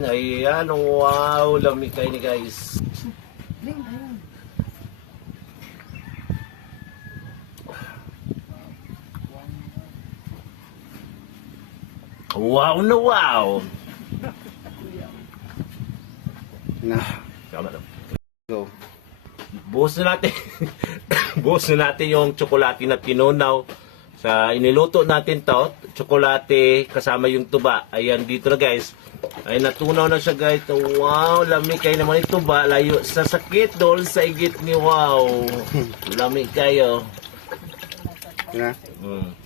Ayan, wow, lamig kayo ni guys. Wow na wow! Na. Tama na. Go. Buhos na natin. Buhos na natin yung tsokolate na tinunaw. Sa iniluto natin to, tsokolate kasama yung tuba. Ayan dito na guys. Ay natunaw na siya guys. Wow, lamig kayo naman yung tuba. Layo sa sakit doon sa igit ni wow. Lamig kayo. Na. Mm.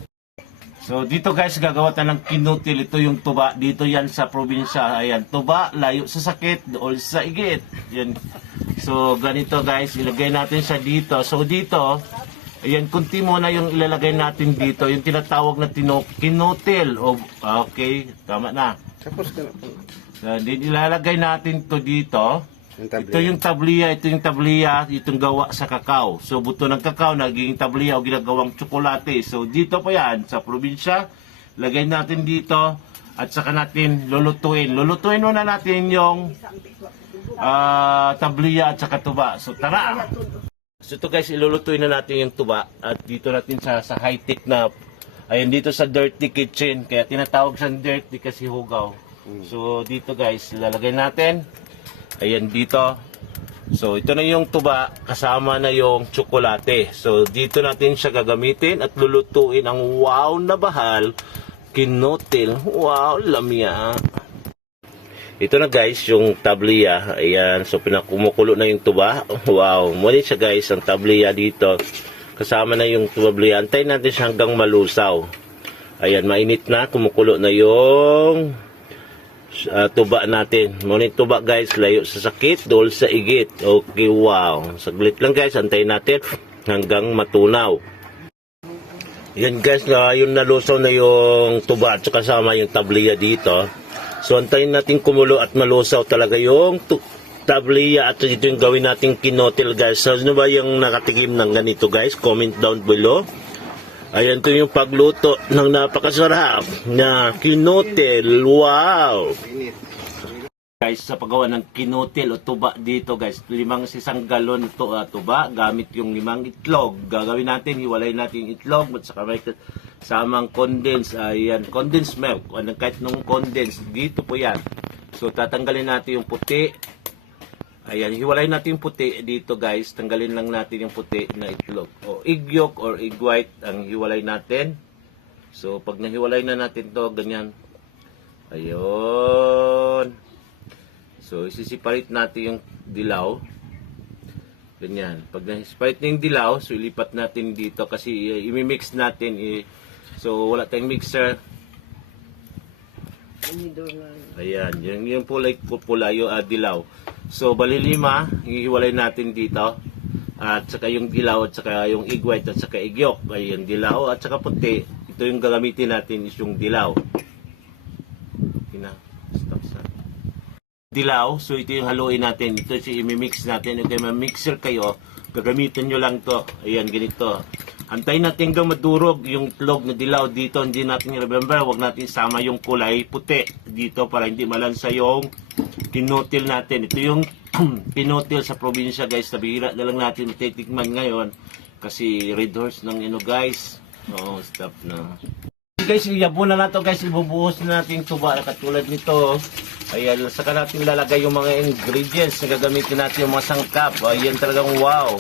So dito guys gagawa tayo ng kinutil ito yung tuba dito yan sa probinsya ayan tuba layo sa sakit doon sa igit yan so ganito guys ilagay natin siya dito so dito ayan kunti muna yung ilalagay natin dito yung tinatawag na tino, kinutil o okay tama na Tapos ka na. so, di- ilalagay natin to dito Yung ito yung tabliya, ito yung tabliya, itong gawa sa kakao. So buto ng kakao, naging tabliya o ginagawang tsokolate. So dito pa yan, sa probinsya, lagay natin dito at saka natin lulutuin. Lulutuin muna natin yung ah, tabliya at saka tuba. So tara! So ito guys, ilulutuin na natin yung tuba at dito natin sa, sa high-tech na Ayan dito sa dirty kitchen, kaya tinatawag siyang dirty kasi hugaw. So dito guys, ilalagay natin. Ayan dito. So ito na yung tuba kasama na yung tsokolate. So dito natin siya gagamitin at lulutuin ang wow na bahal kinotil. Wow, lamya. Ito na guys, yung tabliya. Ayan, so pinakumukulo na yung tuba. Wow, muli siya guys, ang tabliya dito. Kasama na yung tabliya. Antayin natin siya hanggang malusaw. Ayan, mainit na, kumukulo na yung uh, tuba natin. Ngunit tuba guys, layo sa sakit, dol sa igit. Okay, wow. Saglit lang guys, antayin natin hanggang matunaw. Yan guys, na yung nalusaw na yung tuba at kasama yung tabliya dito. So antayin natin kumulo at malusaw talaga yung tu- tabliya at ito yung gawin nating kinotel guys. So ano ba yung nakatikim ng ganito guys? Comment down below. Ayan to yung pagluto ng napakasarap na kinotel. Wow! Guys, sa paggawa ng kinotel o tuba dito guys, limang isang galon to ah, tuba gamit yung limang itlog. Gagawin natin, hiwalay natin yung itlog at saka may samang condense, ayan, condensed milk. Kahit nung condense, dito po yan. So tatanggalin natin yung puti. Ayan, hiwalay natin yung puti dito guys. Tanggalin lang natin yung puti na itlog. O egg yolk or egg white ang hiwalay natin. So pag nahiwalay na natin to ganyan. Ayun. So, isisiparate natin yung dilaw. Ganyan. Pag na-separate na yung dilaw, so ilipat natin dito kasi uh, imimix natin. i- so, wala tayong mixer. Ayan. Yung, yung pulay pula, yung ah, dilaw. So, bali lima, ihiwalay natin dito. At saka yung dilaw, at saka yung egg white, at saka egg yolk. Ayan, dilaw, at saka puti. Ito yung gagamitin natin is yung dilaw. Okay na. Stop sa dilaw. So ito yung haluin natin. Ito si imimix natin. Okay, ma-mixer kayo. Gagamitin nyo lang to. Ayan, ganito. Antayin natin hanggang madurog yung itlog na dilaw dito. Hindi natin remember, wag natin sama yung kulay puti dito para hindi malansa yung kinutil natin. Ito yung kinutil sa probinsya guys. Nabihira na lang natin titikman ngayon. Kasi red horse ng ino guys. Oh, stop na. Guys, iyabo na nato guys, ibubuhos na natin tuba na katulad nito. Ayan, saka natin lalagay yung mga ingredients na gagamitin natin yung mga sangkap. Ayan talagang wow.